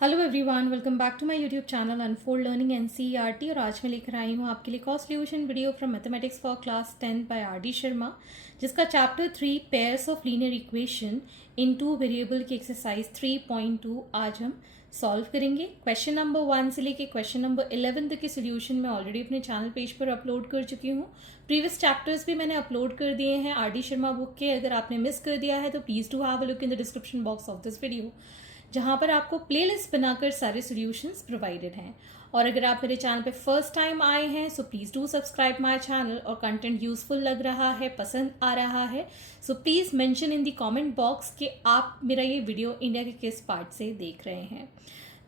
Hello everyone, welcome back to my YouTube channel Unfold Learning NCERT. और आज मैं लेकर आई हूँ आपके लिए cost solution video from mathematics for class 10 by R D. Sharma, जिसका chapter 3 pairs of linear equation in two variable की एक्सरसाइज 3.2 आज हम सॉल्व करेंगे। क्वेश्चन नंबर 1 से लेके क्वेश्चन नंबर 11 तक के सोल्यूशन मैं ऑलरेडी अपने चैनल पेज पर अपलोड कर चुकी हूँ। प्रीवियस चैप्टर्स भी मैंने अपलोड कर दिए हैं आर.डी. शर्मा बुक के। अगर आपने मिस कर दिया है तो please do have a look in the description box of this video, जहाँ पर आपको प्लेलिस्ट बनाकर सारे सॉल्यूशंस प्रोवाइडेड हैं। और अगर आप मेरे चैनल पे फर्स्ट टाइम आए हैं so please do subscribe my channel, और कंटेंट यूजफुल लग रहा है, पसंद आ रहा है, so please mention in the comment box कि आप मेरा ये वीडियो इंडिया के किस पार्ट से देख रहे हैं।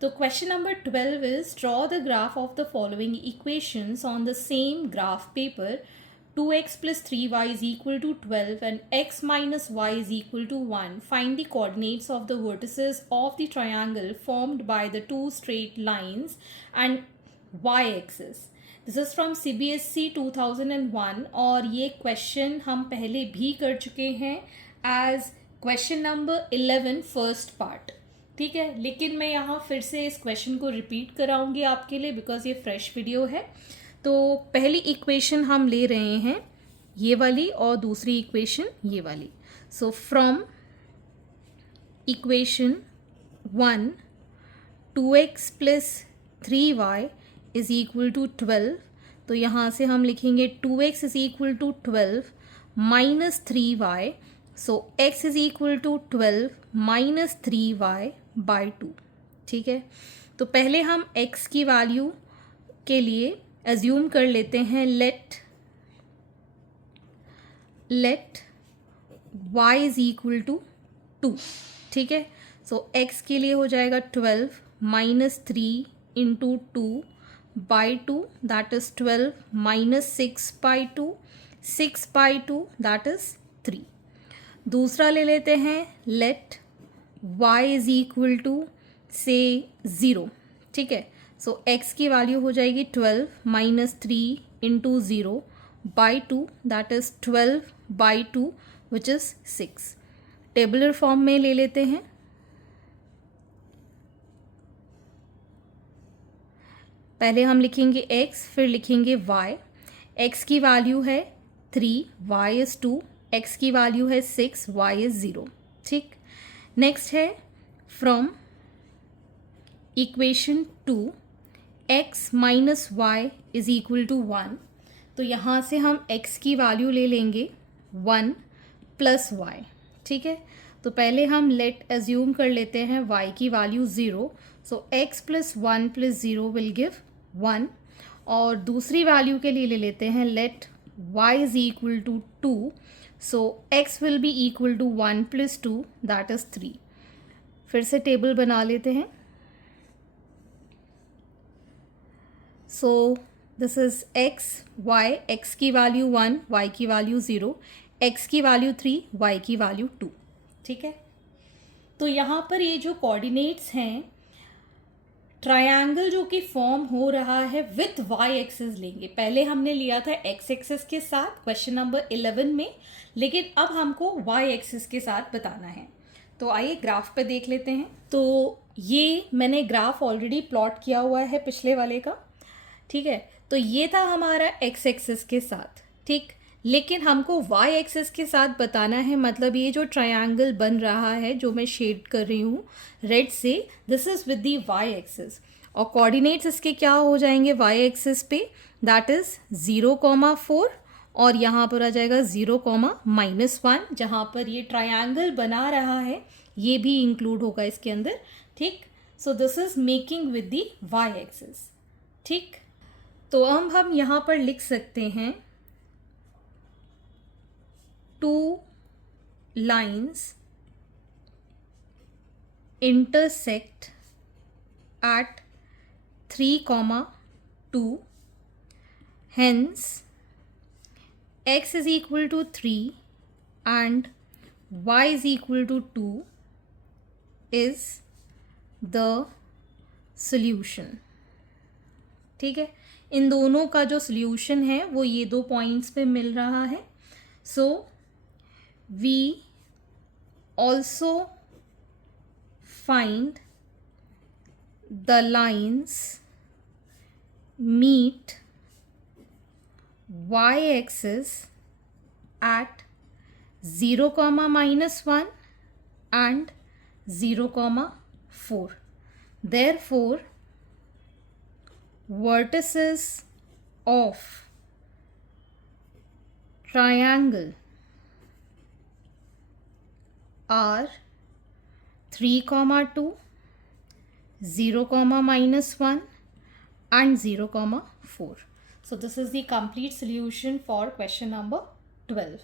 तो question number 12 is draw the graph of the following equations on the same graph paper 2x plus 3y is equal to 12 and x minus y is equal to 1. Find the coordinates of the vertices of the triangle formed by the two straight lines and y-axis. This is from CBSE 2001 और ये question हम पहले भी कर चुके हैं as question number 11 first part. ठीक है, लेकिन मैं यहाँ फिर से इस क्वेश्चन को रिपीट कराऊंगी आपके लिए बिकॉज ये फ्रेश वीडियो है। तो पहली इक्वेशन हम ले रहे हैं ये वाली और दूसरी इक्वेशन ये वाली। So from equation 1 2x plus 3y is equal to 12। तो यहाँ से हम लिखेंगे 2x is equal to 12 minus 3y। So x is equal to 12 minus 3y by 2। ठीक है, तो पहले हम x की वैल्यू के लिए एज्यूम कर लेते हैं let y is equal to 2। ठीक है, सो x के लिए हो जाएगा 12 minus 3 into 2 by 2, that is 12 minus 6 by 2, 6 by 2 that is 3। दूसरा ले लेते हैं let y is equal to से 0। ठीक है, सो x की वैल्यू हो जाएगी 12 minus 3 into 0 by 2, that is 12 by 2 which is 6। Tabular form में ले लेते हैं। पहले हम लिखेंगे x, फिर लिखेंगे y। x की वैल्यू है 3, y इज 2, x की वैल्यू है 6, y इज 0। ठीक, नेक्स्ट है from equation 2 x minus y is equal to 1। तो यहाँ से हम x की वैल्यू ले लेंगे 1 प्लस y। ठीक है, तो पहले हम लेट एज्यूम कर लेते हैं y की value 0। So x plus 1 plus 0 will give 1। और दूसरी वैल्यू के लिए ले लेते हैं let y is equal to 2। So x will be equal to 1 plus 2 that is 3। फिर से टेबल बना लेते हैं। So this is x y, x की वैल्यू 1, y की वैल्यू 0, x की वैल्यू 3, y की वैल्यू 2। ठीक है, तो यहाँ पर ये जो कोऑर्डिनेट्स हैं, ट्रायंगल जो कि फॉर्म हो रहा है विथ y एक्सिस लेंगे। पहले हमने लिया था x एक्सिस के साथ क्वेश्चन नंबर 11 में, लेकिन अब हमको y एक्सिस के साथ बताना है। तो आइए ग्राफ पे देख लेते हैं। तो ये मैंने ग्राफ ऑलरेडी प्लॉट किया हुआ है पिछले वाले का। ठीक है, तो ये था हमारा x एक्सिस के साथ। ठीक, लेकिन हमको y एक्सिस के साथ बताना है, मतलब ये जो ट्रायंगल बन रहा है जो मैं शेड कर रही हूँ रेड से, this is with the y axis. और कोऑर्डिनेट्स इसके क्या हो जाएंगे y एक्सिस पे, दैट इज 0,4 और यहाँ पर आ जाएगा 0,-1, जहाँ पर ये ट्रायंगल बना रहा है ये भी इंक्लूड होगा इसके अंदर। ठीक, so this is making with the y axis. ठीक, तो अब हम यहाँ पर लिख सकते हैं 2 lines intersect at 3,2, hence x is equal to 3 and y is equal to 2 is the solution। ठीक है, इन दोनों का जो सॉल्यूशन है वो ये 2 पॉइंट्स पे मिल रहा है। So we also find the lines meet y-axis at 0, -1 and 0, 4. Therefore, vertices of triangle are 3, 2, 0, -1 and 0, 4. So this is the complete solution for question number 12.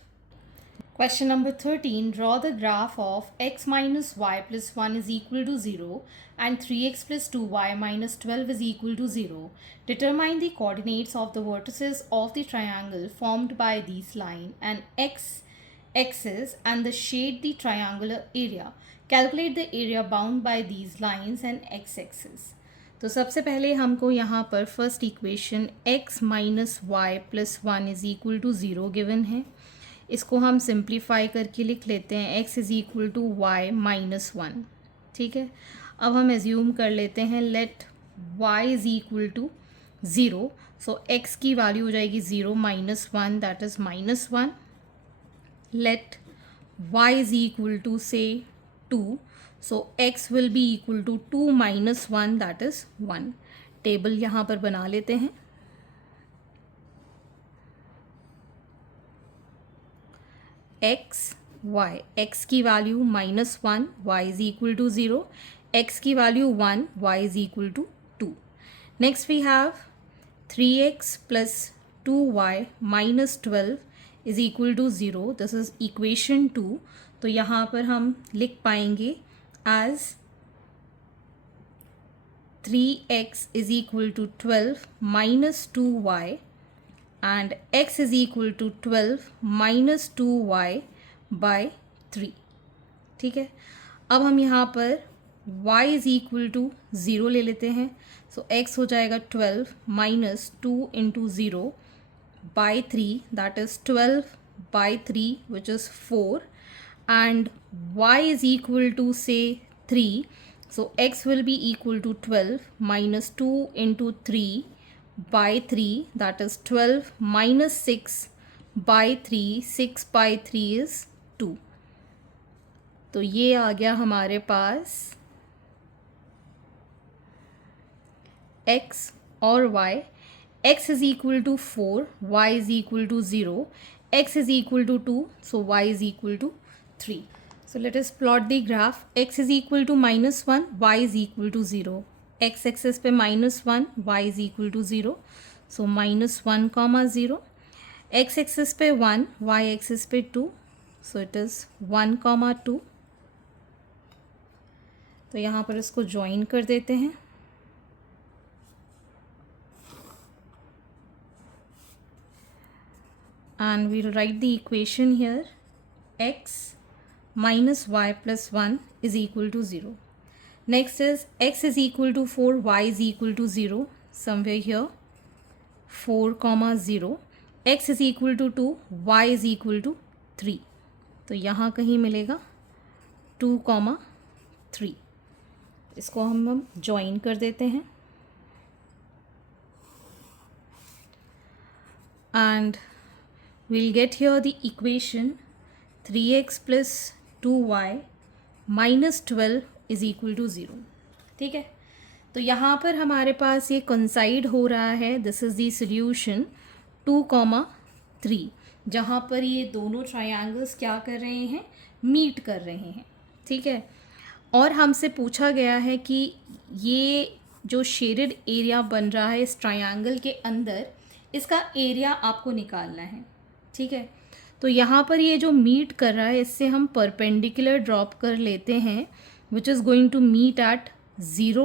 Question number 13. Draw the graph of x minus y plus 1 is equal to 0 and 3x plus 2y minus 12 is equal to 0. Determine the coordinates of the vertices of the triangle formed by these line and x-axis and the shade the triangular area. Calculate the area bound by these lines and x-axis. तो सबसे पहले हमको यहाँ पर first equation x minus y plus 1 is equal to 0 given है. इसको हम simplify करके लिख लेते हैं x is equal to y minus 1. ठीक है, अब हम एज्यूम कर लेते हैं let y is equal to 0. So x की वैल्यू हो जाएगी 0 minus 1 that is minus 1. Let y is equal to से 2. So x will be equal to 2 minus 1 that is 1. Table यहाँ पर बना लेते हैं. x की value minus 1, y is equal to 0, x की value 1, y is equal to 2. Next we have 3x plus 2y minus 12 is equal to 0. This is equation 2. तो यहाँ पर हम लिख पाएंगे as 3x is equal to 12 minus 2y and x is equal to 12 minus 2y by 3. ठीक है, अब हम यहाँ पर y is equal to 0 ले लेते हैं. सो x हो जाएगा 12 minus 2 into 0 by 3 that is 12 by 3 which is 4 and y is equal to say 3. So x will be equal to 12 minus 2 into 3 by 3 that is 12 minus 6 by 3. 6 by 3 is 2. तो ये आ गया हमारे पास x और y. x is equal to 4, y is equal to 0, x is equal to 2, so y is equal to 3. So let us plot the graph. x is equal to minus 1, y is equal to 0. x axis पे minus 1, y is equal to 0. So minus 1 comma 0. x axis पे 1, y axis पे 2. So it is 1 comma 2. तो यहाँ पर इसको join कर देते हैं. And we'll write the equation here x minus y plus 1 is equal to 0. Next is x is equal to 4, y is equal to 0. Somewhere here 4 comma 0. x is equal to 2, y is equal to 3. तो यहाँ कहीं मिलेगा 2 comma 3. इसको हम join कर देते हैं. And we'll get here the equation 3x plus 2y minus 12 is equal to 0. ठीक है, तो यहाँ पर हमारे पास ये कंसाइड हो रहा है. दिस इज़ दी सोल्यूशन 2, 3 जहाँ पर ये दोनों ट्रायंगल्स क्या कर रहे हैं, मीट कर रहे हैं. ठीक है, और हमसे पूछा गया है कि ये जो शेडेड एरिया बन रहा है इस ट्रायंगल के अंदर, इसका एरिया आपको निकालना है. ठीक है, तो यहाँ पर ये जो मीट कर रहा है इससे हम परपेंडिकुलर ड्रॉप कर लेते हैं which is going to meet at 2,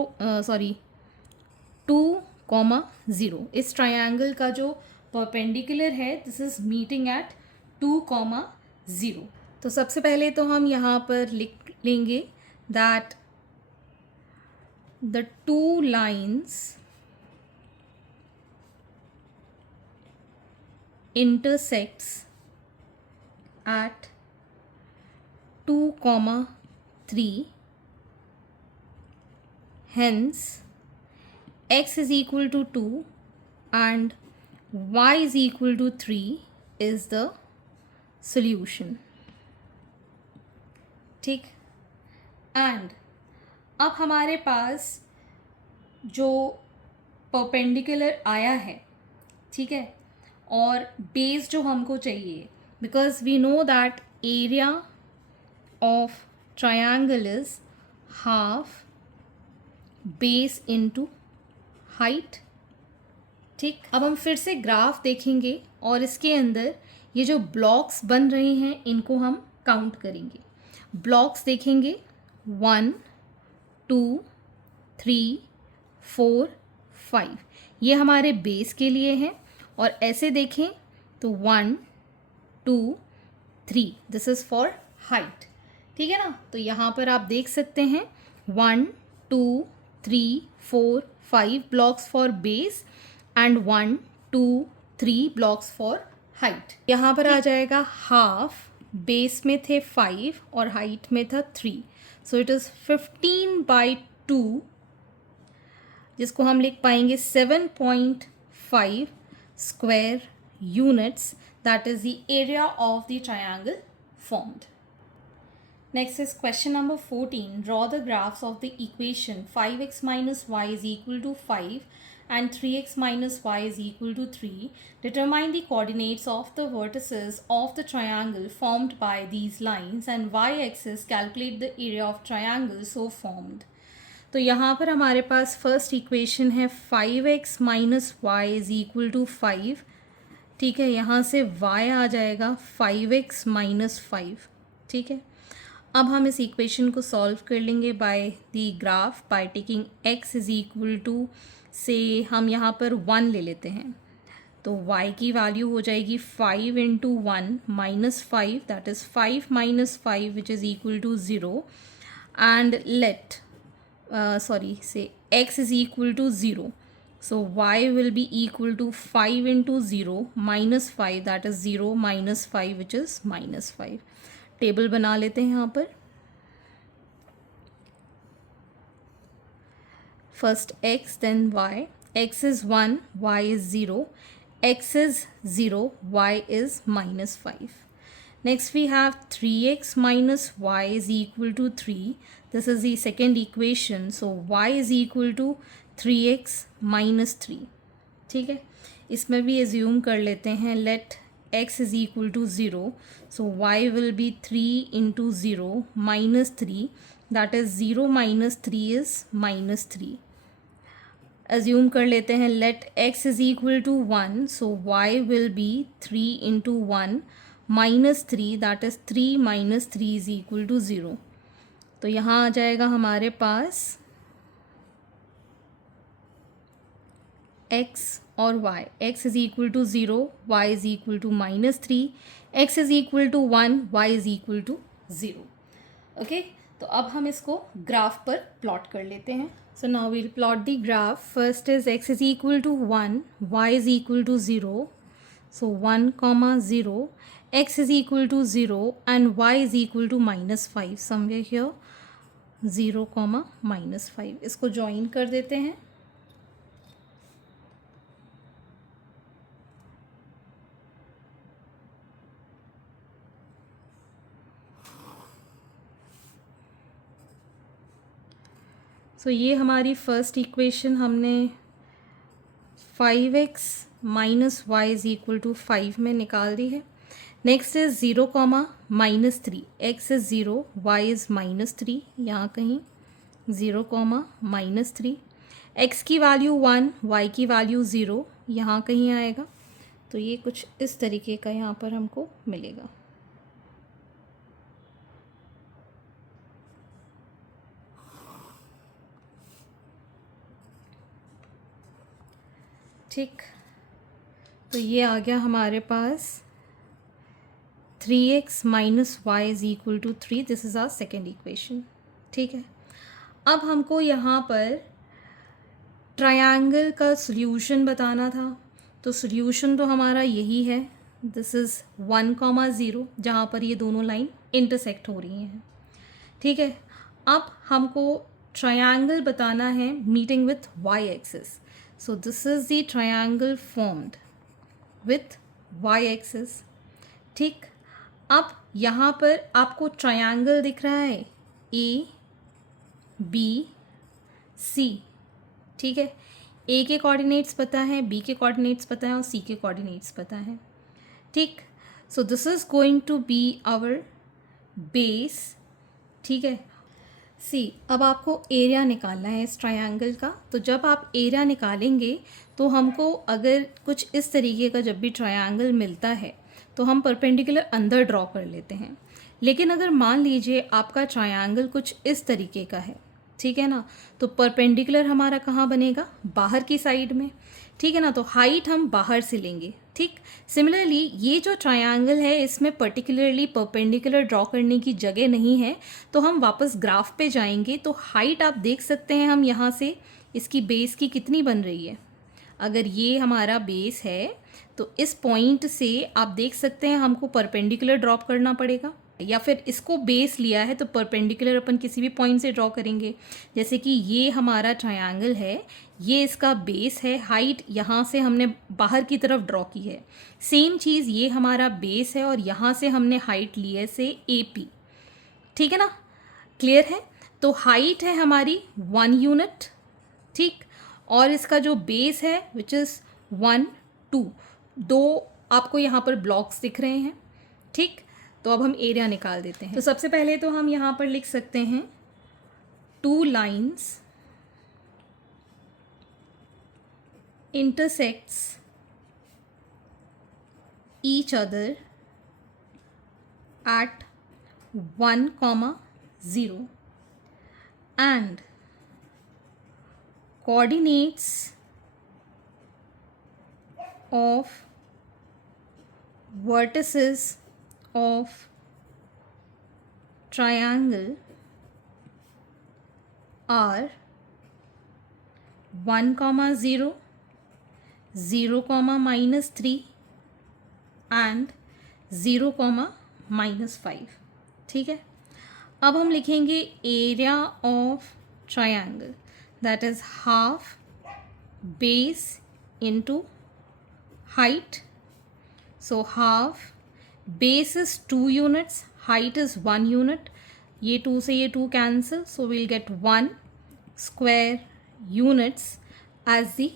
0. इस ट्रायंगल का जो परपेंडिकुलर है दिस इज मीटिंग एट 2, 0. तो सबसे पहले तो हम यहाँ पर लिख लेंगे that the two lines intersects at 2, 3. Hence x is equal to 2 and y is equal to 3 is the solution. ठीक, एंड अब हमारे पास जो परपेंडिकुलर आया है, ठीक है, और बेस जो हमको चाहिए, because we know that area of triangle is half base into height. ठीक, अब हम फिर से ग्राफ देखेंगे और इसके अंदर ये जो ब्लॉक्स बन रहे हैं इनको हम काउंट करेंगे. ब्लॉक्स देखेंगे 1 2 3 4 5, ये हमारे बेस के लिए हैं. और ऐसे देखें तो 1 2 3, दिस इज़ फॉर हाइट. ठीक है ना. तो यहाँ पर आप देख सकते हैं 1 2 3 4 5 blocks for base and 1 2 3 blocks for height. यहाँ पर आ जाएगा हाफ, बेस में थे 5 और हाइट में था 3, सो इट इज़ 15/2, जिसको हम लिख पाएंगे 7.5 square units. That is the area of the triangle formed. Next is question number 14. Draw the graphs of the equation 5x minus y is equal to 5 and 3x minus y is equal to 3. Determine the coordinates of the vertices of the triangle formed by these lines and y-axis calculate the area of triangle so formed. तो यहाँ पर हमारे पास first equation है 5x minus y is equal to 5. ठीक है, यहाँ से y आ जाएगा 5x माइनस 5. ठीक है, अब हम इस इक्वेशन को सॉल्व कर लेंगे by the graph by taking x is equal to से हम यहाँ पर 1 ले लेते हैं. तो y की वैल्यू हो जाएगी 5 into 1 minus 5, that is 5 minus 5 which is equal to 0. And let say x is equal to 0. So y will be equal to 5 into 0 minus 5, that is 0 minus 5 which is minus 5. Table बना लेते हैं यहाँ पर. First x then y. x is 1, y is 0. x is 0, y is minus 5. Next we have 3x minus y is equal to 3. This is the second equation. So y is equal to 3x minus 3. ठीक है, इसमें भी assume कर लेते हैं let x is equal to 0. So y will be 3 into 0 minus 3. That is 0 minus 3 is minus 3. Assume कर लेते हैं let x is equal to 1. So y will be 3 into 1 minus 3, that is 3 minus 3 is equal to 0. तो यहाँ आ जाएगा हमारे पास x और y. x is equal to 0, y is equal to minus 3, x is equal to 1, y is equal to 0. Okay, तो अब हम इसको graph पर प्लॉट कर लेते हैं. So now we'll plot the graph. First is x is equal to 1, y is equal to 0. So 1, 0, x is equal to 0 and y is equal to minus 5. Somewhere here 0, minus 5. इसको join कर देते हैं. सो ये हमारी first equation हमने 5x minus y is equal to 5 में निकाल दी है. Next is 0, minus 3. x is 0, y is minus 3. यहाँ कहीं 0, minus 3. x की वैल्यू 1, y की वैल्यू 0 यहाँ कहीं आएगा. तो ये कुछ इस तरीके का यहाँ पर हमको मिलेगा. ठीक, तो ये आ गया हमारे पास 3x minus y is equal to 3. This is our second equation. ठीक है, अब हमको यहाँ पर ट्रायंगल का सॉल्यूशन बताना था. तो सॉल्यूशन तो हमारा यही है. दिस इज़ 1, 0 जहाँ पर ये दोनों लाइन इंटरसेक्ट हो रही हैं. ठीक है, अब हमको ट्रायंगल बताना है meeting with y axis. So this is the triangle formed with y axis. ठीक, अब यहाँ पर आपको ट्रायंगल दिख रहा है ए बी सी. ठीक है, ए के कोऑर्डिनेट्स पता है, बी के कोऑर्डिनेट्स पता है और सी के कोऑर्डिनेट्स पता है. ठीक, so this is going to be our base. ठीक है, सी अब आपको एरिया निकालना है इस ट्रायंगल का. तो जब आप एरिया निकालेंगे तो हमको अगर कुछ इस तरीके का जब भी ट्रायंगल मिलता है तो हम परपेंडिकुलर अंदर ड्रॉ कर लेते हैं. लेकिन अगर मान लीजिए आपका ट्रायंगल कुछ इस तरीके का है, ठीक है ना, तो परपेंडिकुलर हमारा कहाँ बनेगा, बाहर की साइड में. ठीक है ना, तो हाइट हम बाहर से लेंगे. ठीक, सिमिलरली ये जो ट्रायंगल है इसमें पर्टिकुलरली परपेंडिकुलर ड्रॉ करने की जगह नहीं है, तो हम वापस ग्राफ पे जाएंगे. तो हाइट आप देख सकते हैं हम यहाँ से इसकी बेस की कितनी बन रही है. अगर ये हमारा बेस है तो इस पॉइंट से आप देख सकते हैं हमको परपेंडिकुलर ड्रॉप करना पड़ेगा, या फिर इसको बेस लिया है तो परपेंडिकुलर अपन किसी भी पॉइंट से ड्रॉ करेंगे. जैसे कि ये हमारा ट्रायंगल है, ये इसका बेस है, हाइट यहाँ से हमने बाहर की तरफ ड्रॉ की है. सेम चीज़ ये हमारा बेस है और यहाँ से हमने हाइट ली है से AP. ठीक है ना, क्लियर है. तो हाइट है हमारी 1 यूनिट. ठीक, और इसका जो बेस है विच इज़ 1 2, दो आपको यहाँ पर ब्लॉक्स दिख रहे हैं. ठीक, तो अब हम एरिया निकाल देते हैं. तो सबसे पहले तो हम यहाँ पर लिख सकते हैं 2 lines intersects each other at 1, 0 and coordinates of vertices of triangle are 1, 0 0, -3 and 0, -5. ठीक है, अब हम लिखेंगे area of triangle, that is half base into height. So half base is 2 units, height is 1 unit. ये 2 से ये 2 cancel, so we'll get 1 square units as the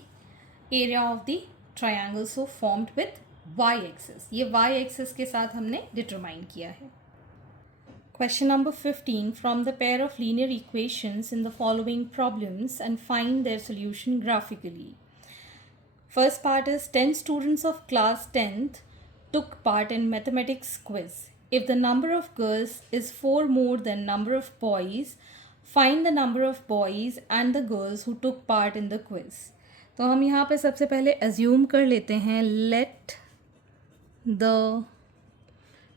area of the triangle so formed with y axis. ये y axis के साथ हमने determine किया है. Question number 15. From the pair of linear equations in the following problems and find their solution graphically. First part is 10 students of class 10th took part in mathematics quiz. If the number of girls is 4 more than number of boys, find the number of boys and the girls who took part in the quiz. तो हम यहाँ पे सबसे पहले assume कर लेते हैं let the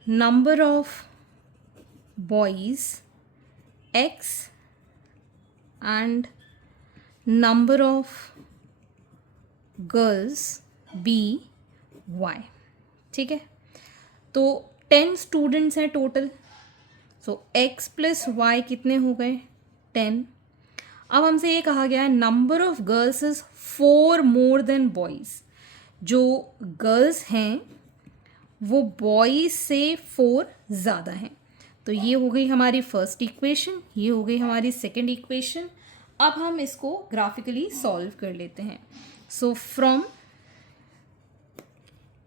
number of boys X and number of girls B Y. ठीक है, तो 10 स्टूडेंट्स हैं टोटल. सो X प्लस Y कितने हो गए 10. अब हमसे ये कहा गया है number of girls is 4 more than boys. जो गर्ल्स हैं वो बॉयज़ से 4 ज़्यादा हैं. तो ये हो गई हमारी फर्स्ट इक्वेशन, ये हो गई हमारी सेकंड इक्वेशन. अब हम इसको ग्राफिकली सॉल्व कर लेते हैं. So from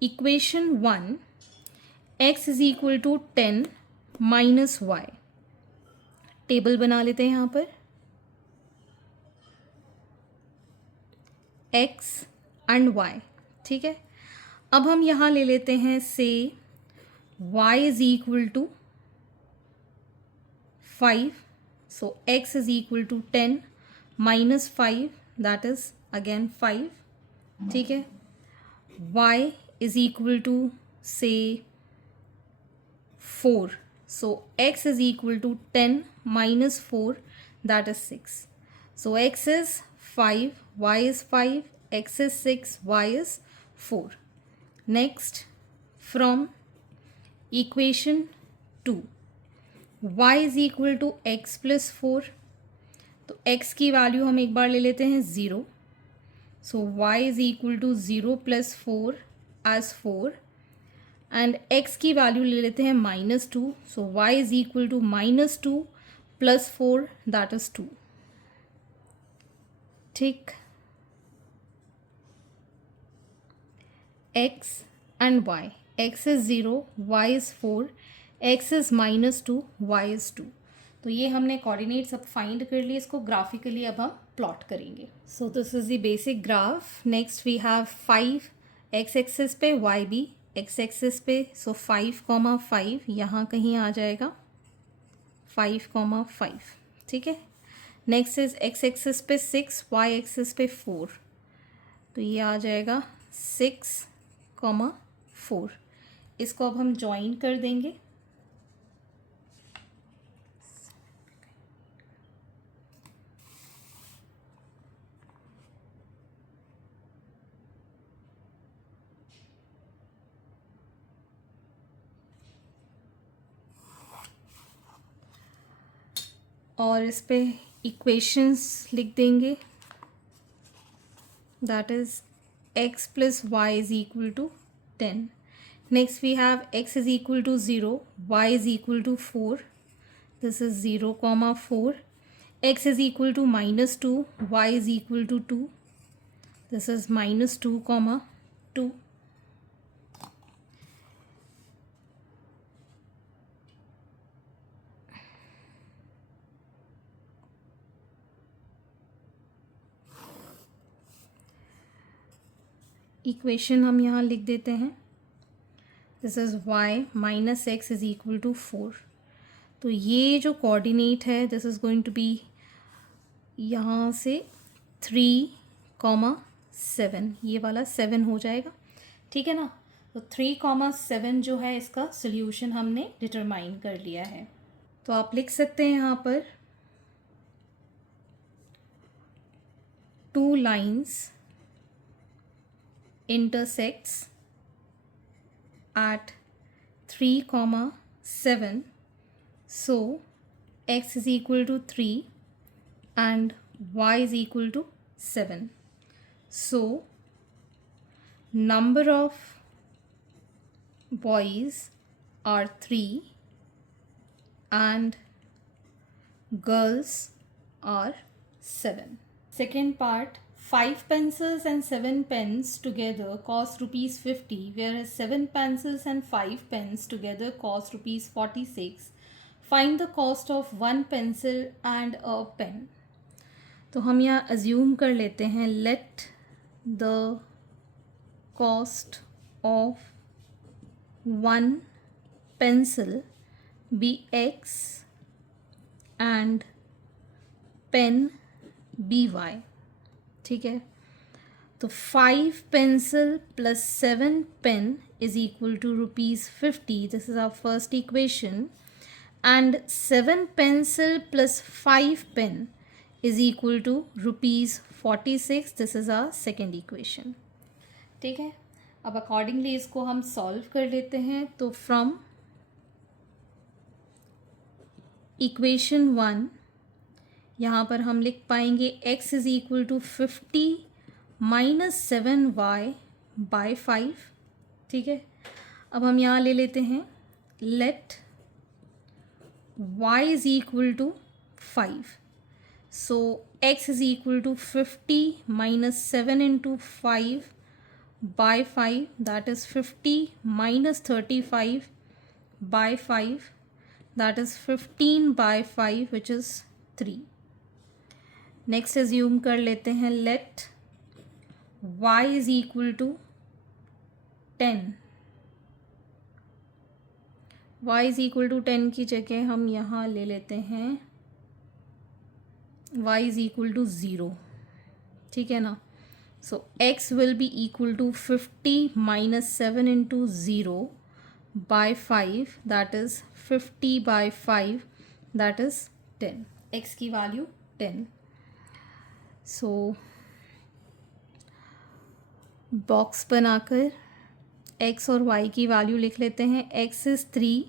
equation 1 x is equal to 10 minus y. Table बना लेते हैं यहाँ पर x एंड y. ठीक है, अब हम यहाँ ले लेते हैं से y is equal to 5. So x is equal to 10 minus 5, that is again 5. ठीक है, y इज इक्वल टू से 4. So x is equal to 10 minus 4, that is 6. So x is 5, y is 5, x is 6, y is 4. Next, from equation 2, y is equal to x plus 4. तो x की value हम एक बार ले लेते हैं 0. So y is equal to 0 plus 4 as 4 and x की value ले लेते हैं -2. So y is equal to -2 plus 4 that is 2. ठीक. x and y. x is 0, y is 4, x is -2, y is 2. तो ये हमने कोऑर्डिनेट्स अब फाइंड कर लिए. इसको ग्राफिकली अब हम प्लॉट करेंगे. So this is the basic graph. Next we have 5 x axis पे, y भी x एक्सिस पे. सो 5,5 यहाँ कहीं आ जाएगा 5,5. ठीक है. नेक्स्ट इज x एक्सिस पे 6, y एक्सिस पे 4. तो ये आ जाएगा 6,4. इसको अब हम ज्वाइन कर देंगे. और इस पे इक्वेशंस लिख देंगे. That is x plus y is equal to 10. Next we have x is equal to 0, y is equal to 4. This is 0, 4. X is equal to -2, y is equal to 2. This is -2, 2. Equation हम यहाँ लिख देते हैं. This is y minus x is equal to 4. तो ये जो coordinate है this is going to be यहाँ से 3,7. ये वाला 7 हो जाएगा. ठीक है ना. तो 3,7 जो है इसका सोल्यूशन हमने डिटरमाइन कर लिया है. तो आप लिख सकते हैं यहाँ पर 2 lines intersects at 3,7. So x is equal to 3 and y is equal to 7. So number of boys are 3 and girls are 7. Second part. 5 pencils and 7 pens together cost rupees 50, whereas 7 pencils and 5 pens together cost rupees 46. Find the cost of 1 pencil and a pen. तो हम यहाँ assume कर लेते हैं let the cost of 1 pencil be x and pen be y. ठीक है. तो 5 pencil plus 7 pen is equal to rupees 50. This is our first equation. And 7 pencil plus 5 pen is equal to rupees 46. This is our second equation. ठीक है. अब accordingly इसको हम solve कर लेते हैं. तो फ्रॉम इक्वेशन 1 यहाँ पर हम लिख पाएंगे x is equal to 50 minus 7y by 5. ठीक है. अब हम यहाँ ले लेते हैं let y is equal to 5. So x is equal to 50 minus 7 into 5 by 5. That is 50 minus 35 by 5. That is 15 by 5 which is 3. Next assume कर लेते हैं let y is equal to 10. y is equal to 10 की जगह हम यहाँ ले लेते हैं y इज इक्वल टू 0. ठीक है ना. So x will be equal to 50 minus 7 into 0 by 5. That is 50 by 5. That is 10. x की वैल्यू 10. सो बॉक्स बनाकर x और y की वैल्यू लिख लेते हैं. x is 3,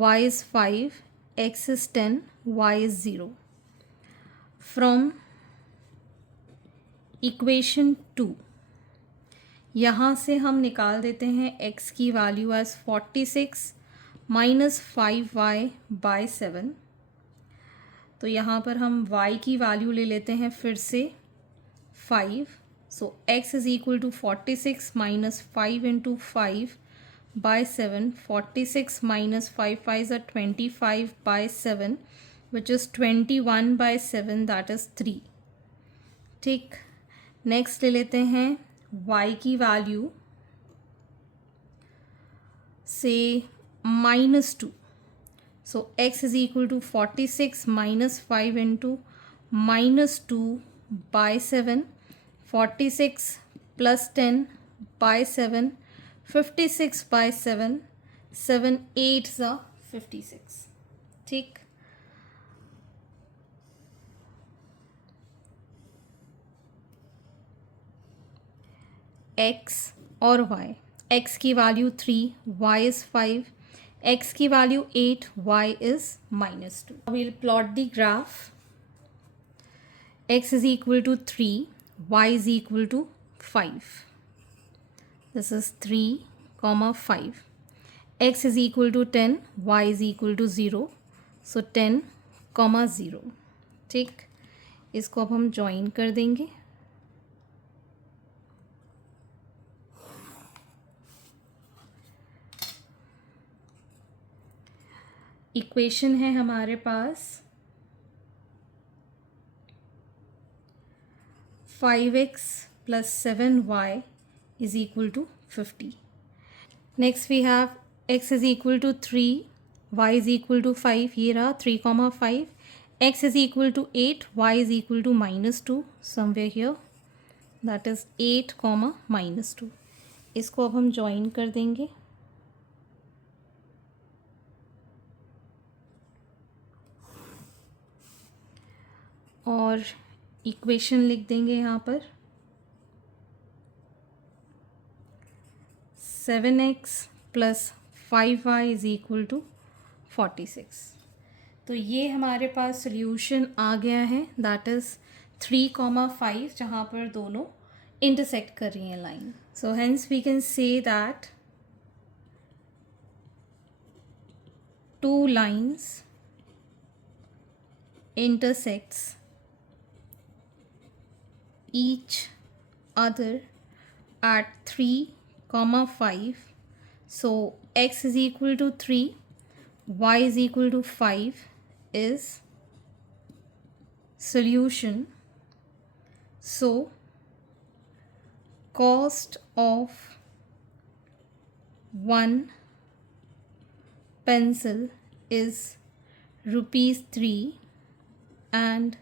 y is 5, x is 10, y is 0. From equation 2 यहाँ से हम निकाल देते हैं x की value as 46 minus 5y bye 7। तो यहाँ पर हम y की वैल्यू ले लेते हैं फिर से 5। So x is equal to 46 minus 5 into 5 by 7। 46 minus 5 5 are 25 by 7 which is 21 by 7 that is 3। ठीक, नेक्स्ट ले लेते हैं y की वैल्यू से -2। So x is equal to 46 minus 5 into -2 by 7। 46 plus 10 by 7, 56 by 7, 7 8 56। ठीक, x और y, x की value 3, y is 5, x की value 8, y is -2। We'll plot the graph. x is equal to 3, y is equal to 5. This is 3, 5. x is equal to 10, y is equal to 0. So 10, 0. ठीक, इसको अब हम join कर देंगे। Equation है हमारे पास 5x plus 7y is equal to 50. Next we have x is equal to 3, y is equal to 5. ये रहा 3, 5. x is equal to 8, y is equal to -2 somewhere here. That is 8, -2. इसको अब हम join कर देंगे। और इक्वेशन लिख देंगे यहाँ पर 7x plus 5y is equal to 46। तो ये हमारे पास सोल्यूशन आ गया है, दैट इज़ 3, 5, जहाँ पर दोनों इंटरसेक्ट कर रही हैं line. So hence we can say that two lines intersects each other at 3, 5. So x is equal to 3, y is equal to 5 is solution. So cost of one pencil is ₹3 and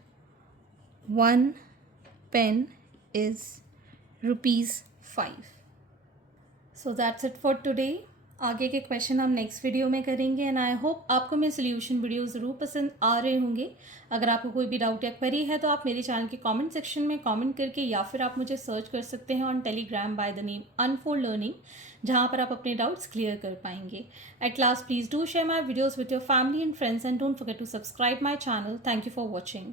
one pen is ₹5. So that's it for today. आगे के question हम next video में करेंगे and I hope आपको मेरे solution video ज़रूर पसंद आ रहे होंगे। अगर आपको कोई भी डाउट या क्वेरी है तो आप मेरे चैनल के कमेंट सेक्शन में कमेंट करके या फिर आप मुझे सर्च कर सकते हैं on Telegram by the name unfold learning, जहाँ पर आप अपने डाउट्स क्लियर कर पाएंगे। At last please do share my videos with your family and friends and don't forget to subscribe my channel. Thank you for watching.